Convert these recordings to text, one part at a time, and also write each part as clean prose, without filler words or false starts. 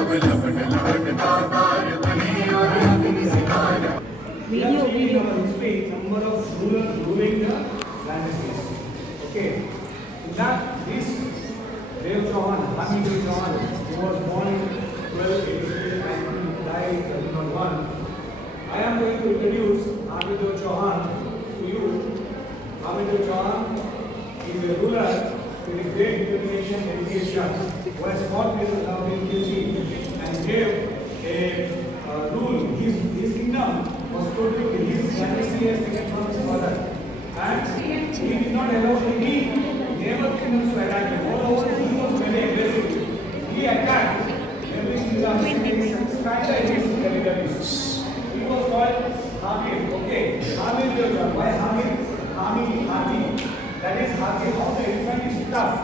Video. Our history, number of rulers ruling the dynasties. Okay. In that, this Dev Chauhan, Hami Dev Chauhan, who was born in 1283 and he died in 1301. I am going to introduce Hami Dev Chauhan to you. Hami Dev Chauhan is a ruler with a great determination and dedication who has fought with Alauddin Khilji and gave a rule. His kingdom was totally his dynasty as taken from his father. And he did not allow any neighbor kingdoms to attack him. Moreover, he was very aggressive. He attacked every single scattered his territories. He was called Hamid. Okay, Hamid. Why Hamid? Hami. That is Hami. How the elephant is tough,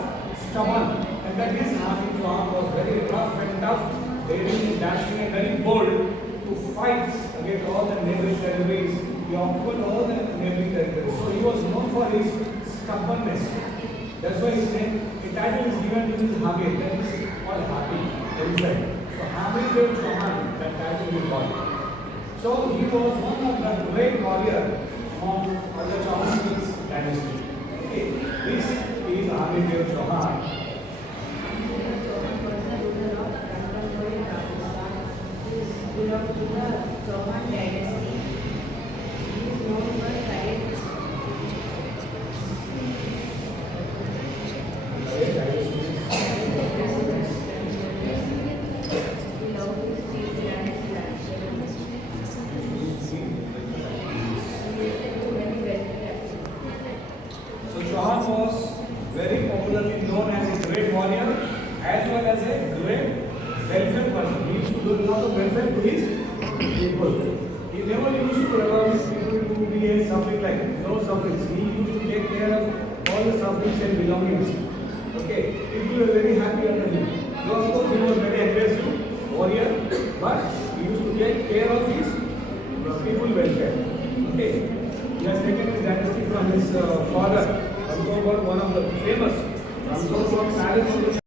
stubborn, and that is Hami. Was very rough and tough, very dashing and very bold to fight against all the neighboring territories. He occupied all the neighboring territories. So he was known for his stubbornness. That's why his name, the title is given to his Hamid. That is called Hami, elephant. So Hamid Dev Chauhan, that title is called. So he was one of the great warrior among the Chauhan dynasty. Okay, this is Hamid Dev Chauhan. Belong to the Chauhan dynasty. He is known for courage. So Chauhan was very popularly known as a great warrior as well as a great welfare person. He used to do a lot of welfare to his people. He never used to allow his people to be suffering like no sufferings. He used to take care of all the sufferings and belongings. Okay, people were very happy under him. Though of course he was very aggressive warrior, but he used to take care of his people welfare. Okay, he has taken his dynasty from his father. Ramgopal, one of the famous Ramgopal palace.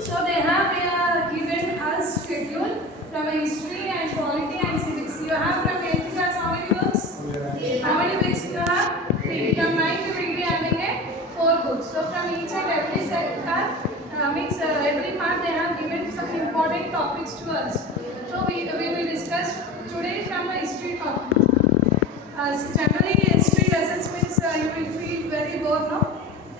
So they have given us schedule from history and polity and civics. You have from 8th class how many books? How many books you have? 3. From 9th we will be having 4 books. So from each and every every part they have given some important topics to us. So we will discuss today from the history topic. Generally history lessons means you will feel very bored, no?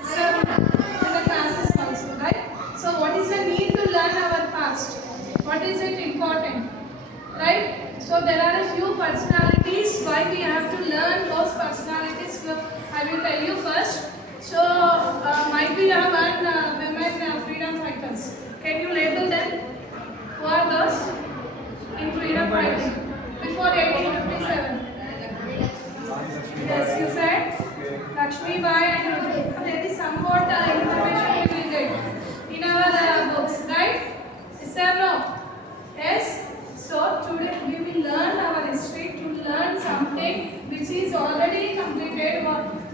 So in the classes also, right? So what is the need to learn our past? What is it important? Right? So there are a few personalities why we have to learn those personalities. I will tell you first. So might be you have one women freedom fighters. Can you label them? Who are those in freedom fighting before 1857? Yes, you said Lakshmi Bai and there is somewhat information we will get in our books, right? Is there no? Yes? So today we will learn our history to learn something which is already completed,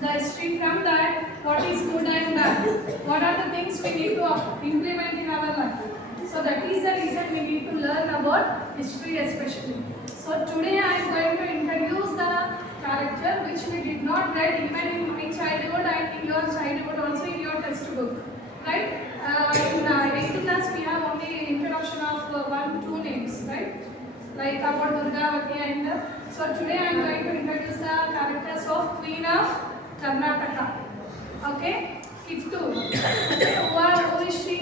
the history from that, what is good and bad, what are the things we need to implement in our life. So that is the reason we need to learn about history especially. So today I am going to introduce the character which we did not read even in my childhood and in your childhood also in your textbook. Right? In 8th class we have only introduction of 1-2 names, right? Like about Durgavati and so today I am going to introduce the characters of Queen of Karnataka. Okay? Kittur. Who is she?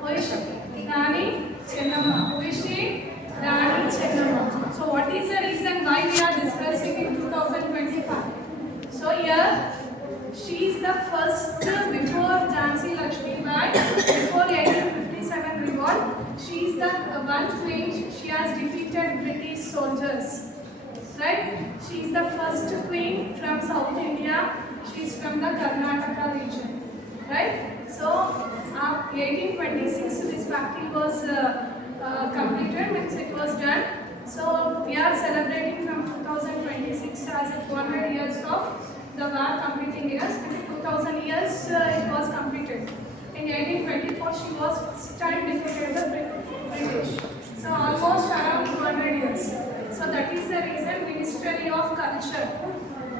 Who is she? Rani Chennamma. Who is she? Rani Chennamma. So what is the reason why we are discussing in 2025? So here she is the first before Jhansi Lakshmi Bai, before 1857 revolt. She is the one queen. She has defeated British soldiers. Right? She is the first queen from South India. She is from the Karnataka region. Right? So 1826 this battle was completed, means it was done. So we are celebrating from 2026 as 200 years of the war completing years. In 2000 years it was completed. In 1824 she was first time defeated the British. So almost around 200 years. So that is the reason Ministry of Culture.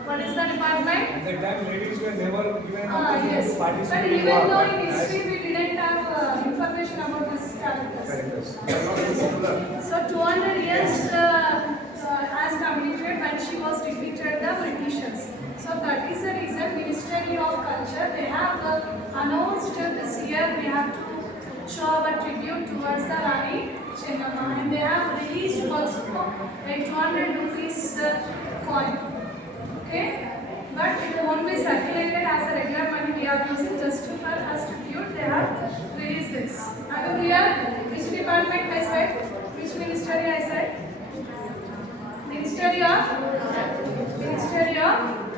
What is the department? At that time, ladies were never given an Yes. opportunity to But participate in even war. though in history we didn't have information about these characters. Characters. They are not very popular. So 200 years has completed when she was defeated the Britishers. So that is the reason Ministry of Culture they have announced this year we have to show our tribute towards the Rani Chennamma, and they have released also a 200 rupees coin. Okay, but it won't be circulated as a regular money we are using just for as tribute. They have released this. Are you clear? Which department I said? Which ministry I said? Ministry of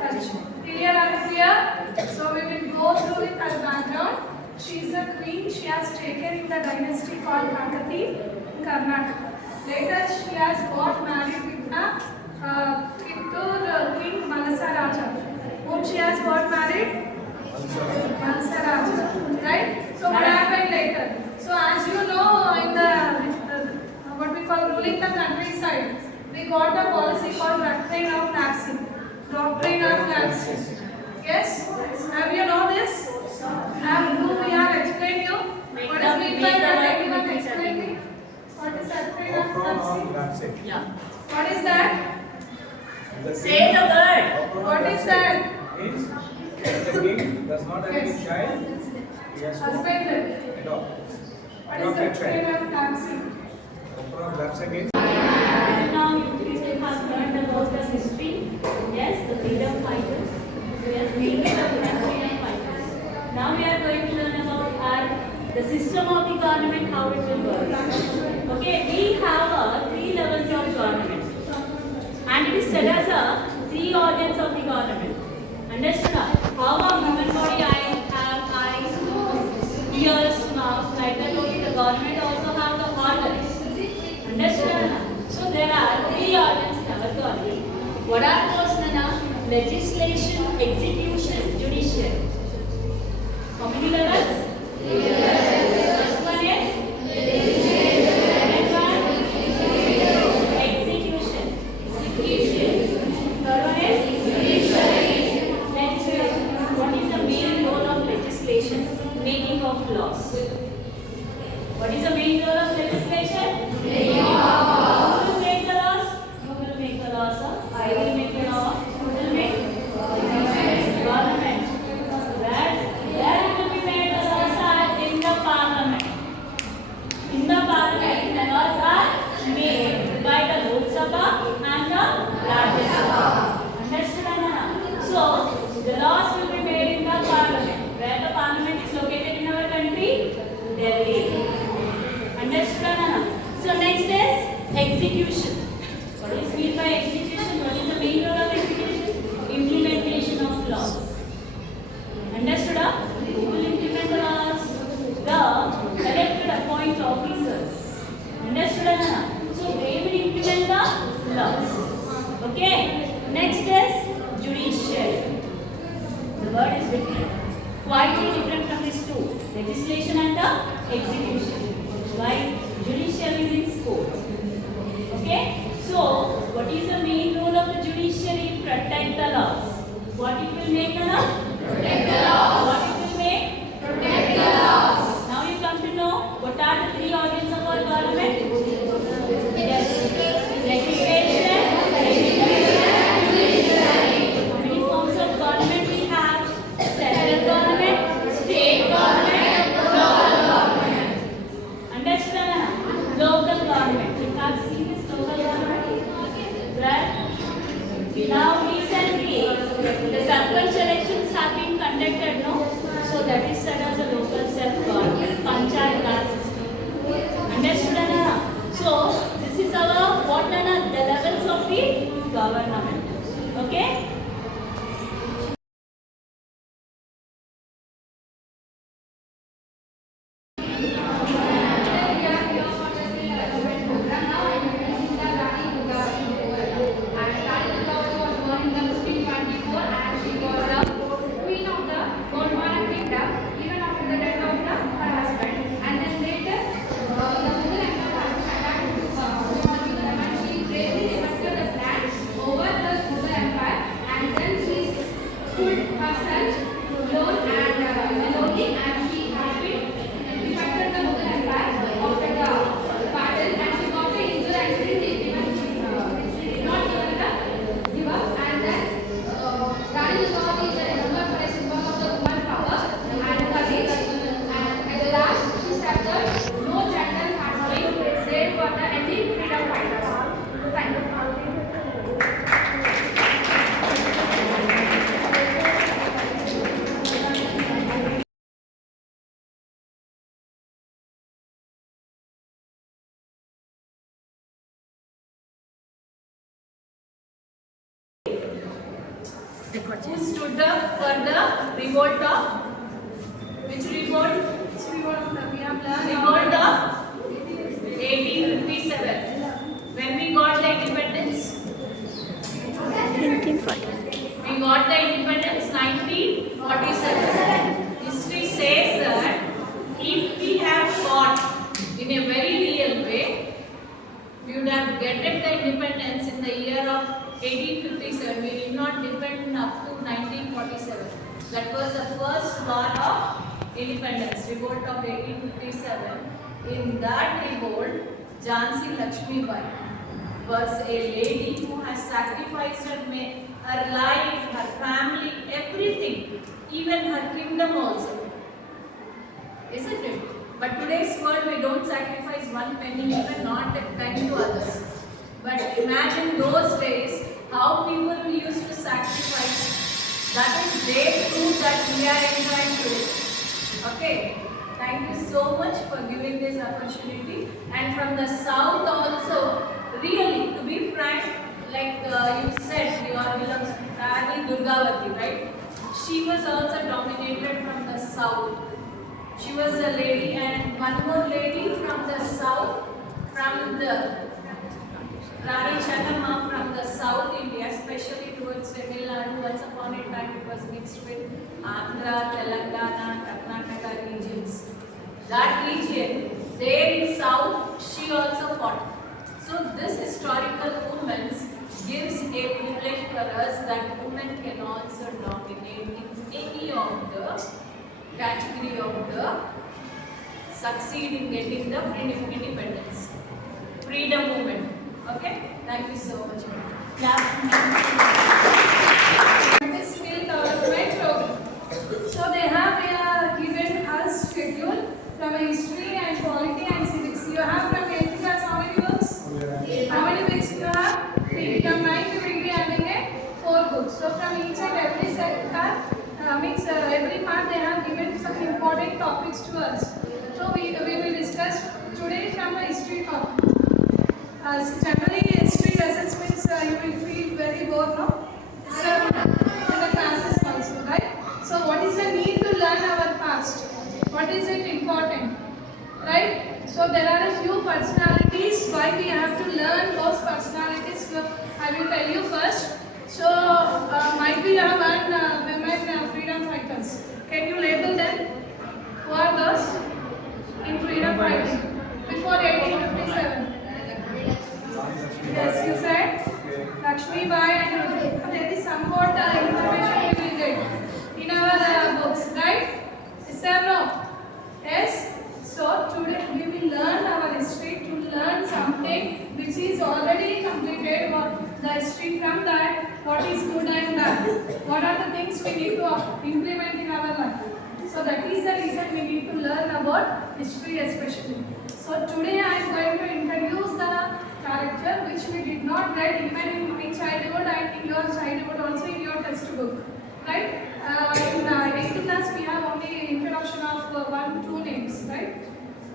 Culture. Clear? Are you clear? So we will go through with her background. She is a queen. She has taken in the dynasty called Kakati in Karnataka. Later she has got married with the Kittur King Malasa Raja. Whom she has got married? Malasa Raja. Right? So what happened later? So as you know, in the what we call ruling the countryside, we got a policy called doctrine of lapsing. Doctrine of lapsing. Yes? Have you know this? Do we have explained you? What is meant by that? Anyone explain me? What is doctrine of lapsing? Yeah. What is that? Say the word. What is that? Means the king does not have any child. He has to Husband. adopt. What is doctrine of lapsing? Doctrine of lapsing means Now you please have learned about the history. Yes, the freedom fighters. Yes, mainly the freedom fighters. Now we are going to learn about the system of the government, how it will work. Okay, we have 3 levels of government, and it is said as 3 organs of the government. Understand? How a human body I have eyes, nose, ears, mouth. Like that only the government also have the organs. Understand? So there are 3 organs in our government. What are those, Nana? Legislation, execution, judiciary. How many levels? First one is second one execution. Third one is legislation. What is the main role of legislation? Making of laws. What is the main role of legislation? Making of laws. Who will make the laws? Who will make the laws? I will make the law. Who will make? Government. Where will be made the laws are in the parliament. In the parliament, the laws are made by the Lok Sabha and the Rajya Sabha. Understand? So the laws will be made in the parliament. Where the parliament is located in our country? Delhi. Understand? So next is execution. What is meant by execution? What is the main role of execution? Implementation of laws. Understood? Who will implement the laws? The elected appoint officers. Understood? So they will implement the laws. Okay. Next is judiciary. The word is different. Quite different from these two. Legislation and the execution. Why? Judiciary means court. Okay. So what is the main role of the judiciary? Protect the laws. What it will make the law? Protect the laws. What it will make? Protect the laws. Now you come to know what are the 3 organs of our government? Yes. Legislation, judiciary. How many forms of government we have? Central government, state government, local government. Understand? Local government. You have seen this local government? Right? Now recently, the sarpanch elections have stood herself alone and lonely, and she has been defected the Mughal Empire after the battle, and she got the injury and she did not give up. And then Rani Durgavati is remembered for a symbol of the woman power and courage. And at the last, she said that no gender has been there for the any freedom fighters. Thank you. Who stood up for the revolt of which revolt? So we have learned Revolt of 1857. When we got the independence? 1940. We got the independence 1947. History says that if we have fought in a very real way, we would have gotten the independence in the year of 1857. We did not depend up to 1947. That was the first war of independence, revolt of 1857. In that revolt, Jhansi Lakshmi Bai was a lady who has sacrificed her life, her family, everything, even her kingdom also. Isn't it? But today's world, we don't sacrifice one penny, even not a penny to others. But imagine those days, how people used to sacrifice. That is their proof that we are enjoying today. Okay. Thank you so much for giving this opportunity. And from the south also, really, to be frank, like you said, you are belongs to Rani Durgavati, right? She was also dominated from the south. She was a lady, and one more lady from the south, from the Rani Channamma from the South India, especially towards Tamil Nadu. Once upon a time, it was mixed with Andhra, Telangana, Karnataka regions. That region, there in South, she also fought. So this historical woman gives a privilege for us that women can also dominate in any of the category of the succeed in getting the independence, freedom movement. Okay, thank you so much. this skill development program. So they have given us schedule from a history and polity and civics. You have from 8th class how many books? How many books you have? 3. From 9th we will be having 4 books. So from each and every sector, every part they have given some important topics to us. So we will discuss today from the history topic. Generally history lessons means you will feel very bored, no? So in the classes also, right? So what is the need to learn our past? What is it important? Right? So there are a few personalities why we have to learn those personalities. I will tell you first. So might be you have one women freedom fighters. Can you label them? Who are those in freedom fighting before 1857? Yes, you said Lakshmi Bai, and there is somewhat information we will get in our books, right? Is there no? Yes? So today we will learn our history to learn something which is already completed, the history from that, what is good and bad. What are the things we need to implement in our life. So that is the reason we need to learn about history especially. So today I am going to introduce the character which we did not read even in my childhood and in your childhood also in your textbook, right? In 8th class we have only introduction of 1-2 names, right?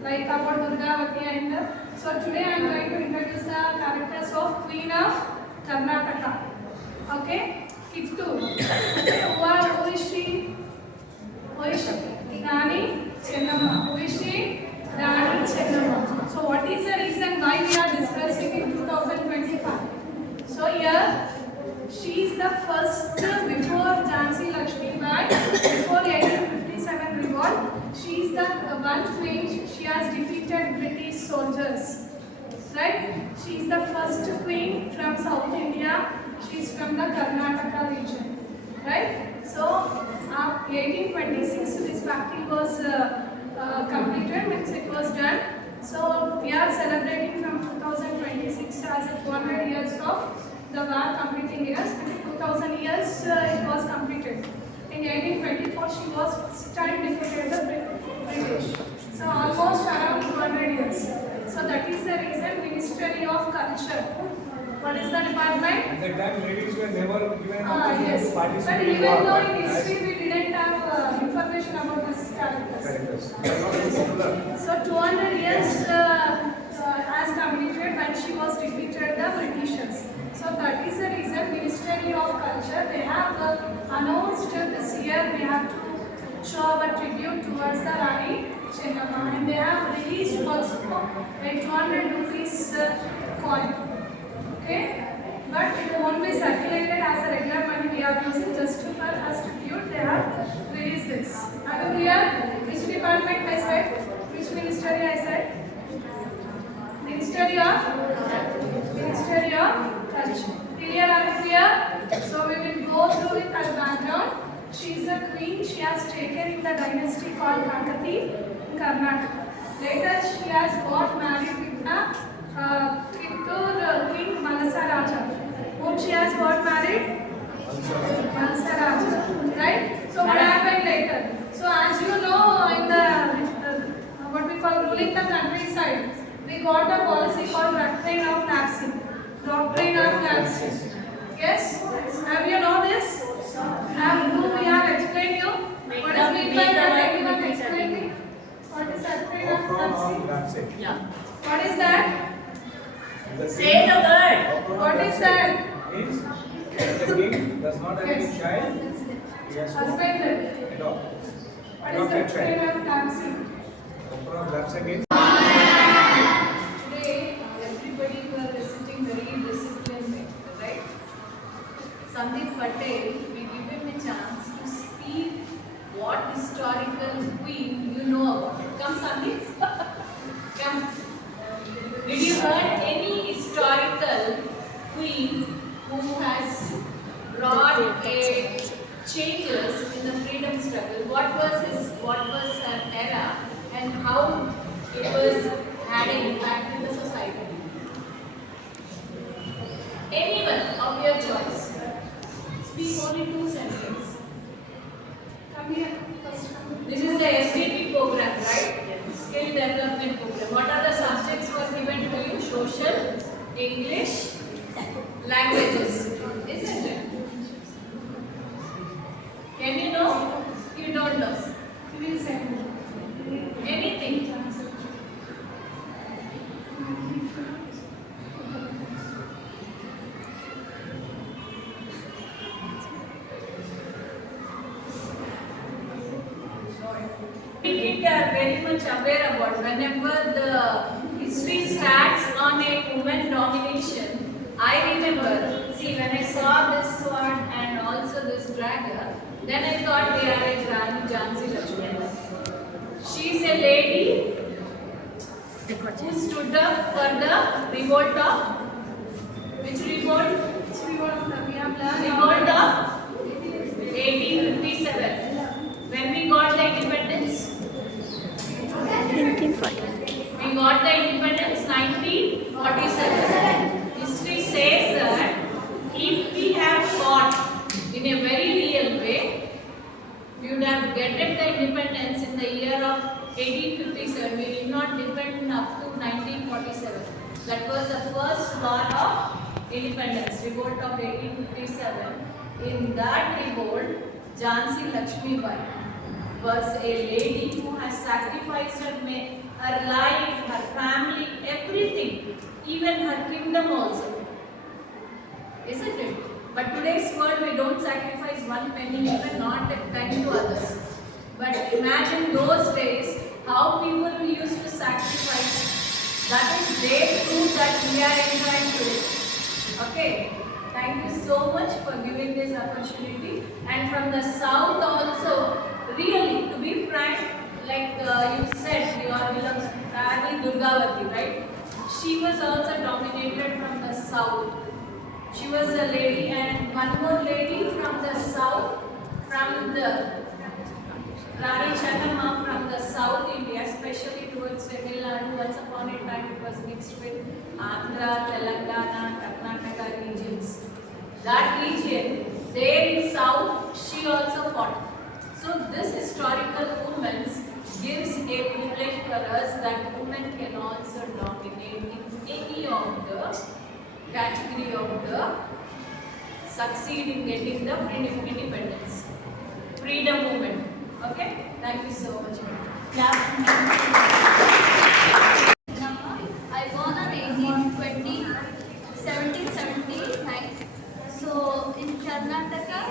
Like about Durgavati and so today I am going to introduce the characters of Queen of Karnataka. Okay, Kittu. Who is she? Who is she? Rani Chennamma. Who is she? Rani Chennamma. So what is the reason why we are discussing in 2025? So here she is the first before Jhansi Lakshmi Bai, before 1857 revolt. She is the one queen. She has defeated British soldiers. Right? She is the first queen from South India. She is from the Karnataka region. Right? So 1826 this factory was completed, means it was done. So we are celebrating from 2026 as a 200 years of the war completing years. And 2000 years it was completed. In 1824 she was first time defeated the British. So almost around 200 years. So that is the reason Ministry of Culture. What is the department? At that time, ladies were never given Yes. to But participate in even war. though in history we didn't have information about this characters. Characters. They are not very popular. So 200 years has completed when she was defeated the Britishers. So that is the reason Ministry of Culture, they have announced this year they have to show our tribute towards the Rani Chennamma, and they have released also a 200 rupees coin. Okay? But it won't be circulated as a regular money we are using, just for as tribute they have released this. Are you clear? Which department I said? Which ministry I said? Ministry of Culture. Clear? Are you clear? So we will go through with her background. She is a queen. She has taken in the dynasty called Kakati in Karnataka. Later she has got married with the Kittur King Malasa Raja. Whom she has got married? Malasa Raja. Right? So what happened later? So as you know, in the what we call ruling the countryside, we got a policy called Doctrine of Lapsing. Doctrine of Lapsing. Yes? Have you know this? Who we have explained you? What is meant by that? Anyone explain me? What is Doctrine of Lapsing? Yeah. What is that? Say the word. What is that? Means the king does not have any child, he has to Husband. adopt. What is Doctrine of Lapsing? Doctrine of lapsing means Today, everybody were visiting very disciplined way, right? Sandeep Patel, we give him a chance to speak what historical queen you know about. Come, Sandeep. Come. Did you heard any historical queen who has brought a changes in the freedom struggle? What was her era, and how it was had an impact in the society? Anyone of your choice. Speak only 2 sentences. Come here. First come. This is the SDP program, right? Skill Development Program. What are the subjects were given to you? Social, English, languages. Isn't it? Can you know? You don't know. You will say anything. We are very much aware about whenever the history starts on a woman domination. I remember, see, when I saw this sword and also this dagger, then I thought they are a Rani Jhansi Lakshmi. She is a lady who stood up for the revolt of which revolt? Which revolt? We have learned revolt of 1857. When we got the independence? 1940. We got the independence 1947. History says that if we have fought in a very real way, we would have gotten the independence in the year of 1857. We did not depend up to 1947. That was the first war of independence, revolt of 1857. In that revolt, Jhansi Lakshmi Bai was a lady who has sacrificed her life, her family, everything, even her kingdom also. Isn't it? But today's world, we don't sacrifice one penny, even not a penny to others. But imagine those days, how people used to sacrifice. That is their proof that we are enjoying today. Okay. Thank you so much for giving this opportunity. And from the south also, really, to be frank, like you said, you are belongs to Rani Durgavati, right? She was also dominated from the south. She was a lady, and one more lady from the south, from the mixed with Andhra, Telangana, Karnataka regions. That region, there in south, she also fought. So this historical movement gives a privilege for us that women can also dominate in any of the category of the succeed in getting the independence, freedom movement. Okay, thank you so much. I born on 1779. So in Karnataka,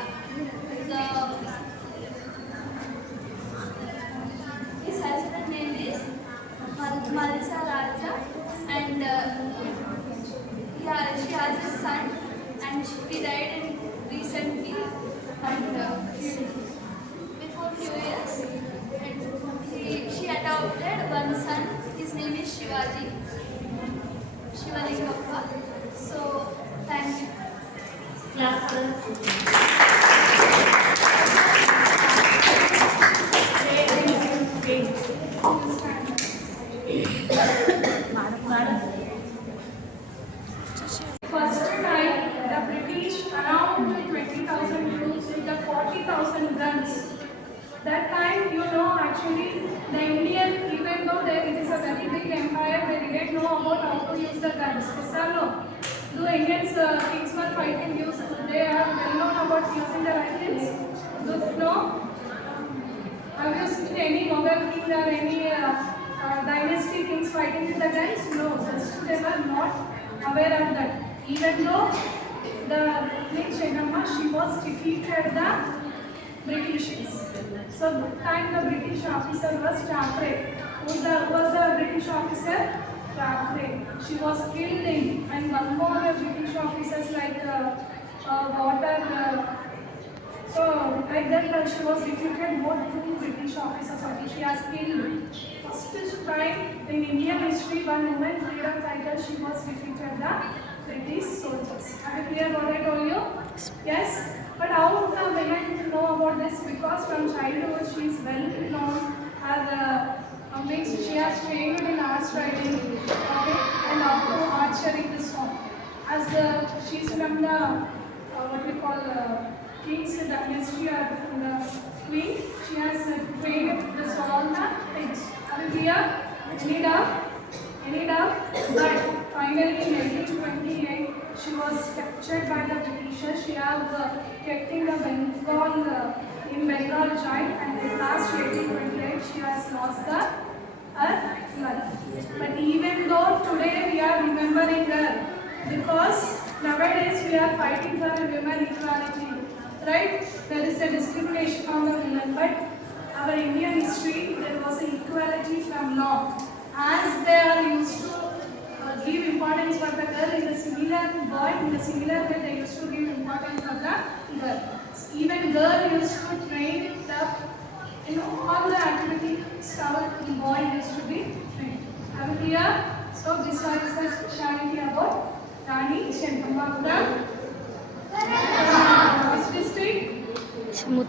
his husband name is Malisa Raja, and she has a son, and he died in recently, and before few years, and she adopted one son. His name is Shivaji Kappa. So thank you. First time, the British around 20,000 troops with the 40,000 guns. That time, actually, the Indian, even though it is a very big empire, they didn't know about how to use the guns. Yes or no? Do Indians, kings were fighting, they are well known about using the rifles? No? Have you seen any Mughal king or any dynasty kings fighting with the guns? No, just they were not aware of that. Even though the Queen Chennamma, she was defeated the Britishers. So that time the British officer was Thackeray. Who was the British officer? Thackeray. She was killed in, and one more British officers like water. So like that she was defeated. More two British officers she has killed. First time in Indian history, one woman freedom fighter, she was defeated the British soldiers. Are you clear what I told you? Yes. But how the women know about this? Because from childhood she is well known. She has trained in horse riding, okay, and also archery. This one, as she is from the what we call king's dynasty or from the queen, she has trained this all the things. Are you clear? Any doubt? But finally in 1828 she was captured by the Britishers. She have kept in the Bengal jail, and in last 1828 she has lost her life. But even though today we are remembering her, because nowadays we are fighting for women equality, right? There is a discrimination on the women, but our Indian history there was an equality from law. As they are used to give importance for the girl in the similar way they used to give importance for the girl. Even girl used to train all the activities how the boy used to be trained. Are you clear? So this one is the speciality about Rani Chennamma from which district? Chittoor.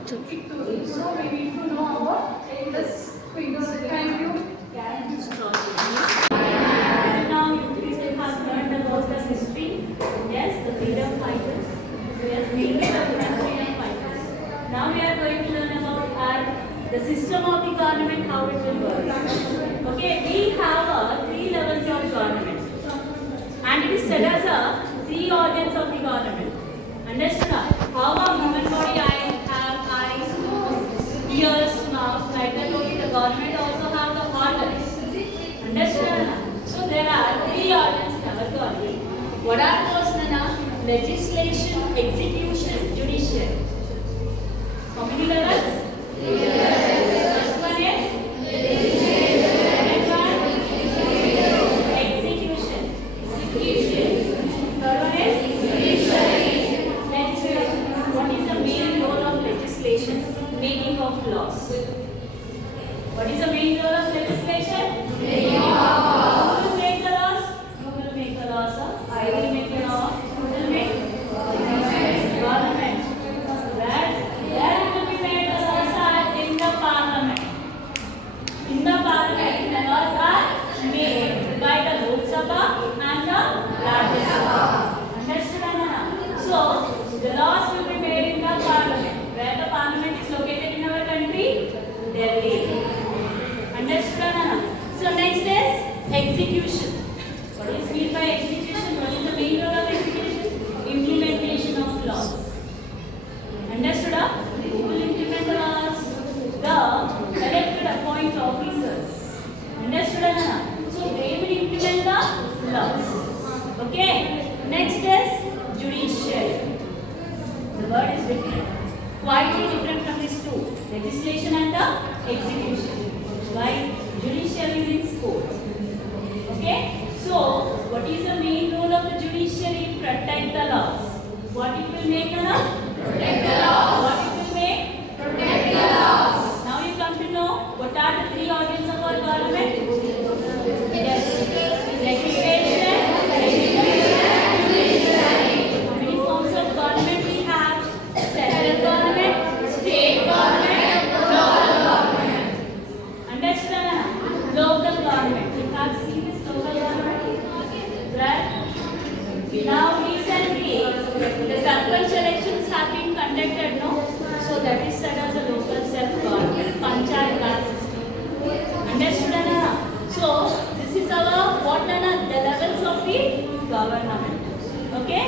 So we need to know about this queen. Thank you. Now you have learned about the history. Yes, the freedom fighters. Yes, mainly the freedom fighters. Now we are going to learn about the system of the government, how it will work. Okay, we have 3 levels of government, and it is said as 3 organs of the government. Understand? How a human body have eyes, nose, ears, mouth. Like that only the government also have the organs. Understand? So there are 3 organs in our government. What are those, Nana? Legislation, execution, judiciary. How many levels? First one is execution. Third one is legislation. What is the main role of legislation? Making of laws. What is the main role of legislation? Making of laws. Who will make the laws? Who will make the laws? I will make the law. Who will make? Government. Where will be made the laws are in the parliament. In the parliament, the laws are made by the Lok Sabha execution. What is meant by execution? What is the main role of execution? Implementation of laws. Understood? Who will implement the laws? The elected appoint officers. Understood? Anna? So they will implement the laws. Okay. Next is judiciary. The word is different. Quietly different from these two. Legislation and the execution. Why? Judiciary means court. Okay. So what is the main role of the judiciary? Protect the laws. What it will make, Anna? Protect the laws. What it will make? Protect the laws. Now you come to know what are the three organs of our government? Yes. Legislation, judiciary. How many forms of government we have? Central government, state government, local government. Understand? Anna? Local government. You have seen this local government? Right? Now recently, the sarpanch elections have been conducted, no? So that is said as a local self-government, panchayat raj system. Understood, Anna? So this is our what, Anna? The levels of the government. Okay?